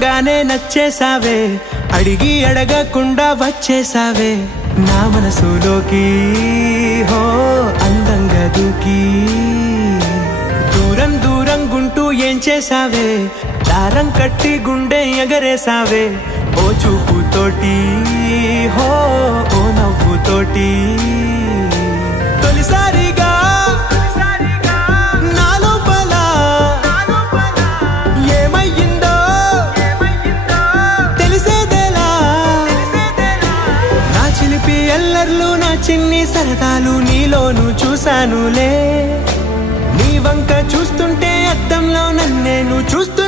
చూడంగానే నచ్చేసావే అడిగి అడగకుండా వచ్చేసావే నా మనసులోకి హో అందంగా దూకి దూరం దూరం గుంటూ ఏం చేసావే దారం కట్టి గుండె ఎగరేసావే ఓ చూపుతోటి హో ఓ నవ్వుతోటి తొలిసారిగా నా లోపల ఏమయ్యిందో తెలిసేదేలా నా చిలిపి ఎల్లర్లు నా చిన్ని సరదాలు నీలోను చూశానులే నీ వంక చూస్తుంటే అద్దంలో నన్నేను చూస్తూ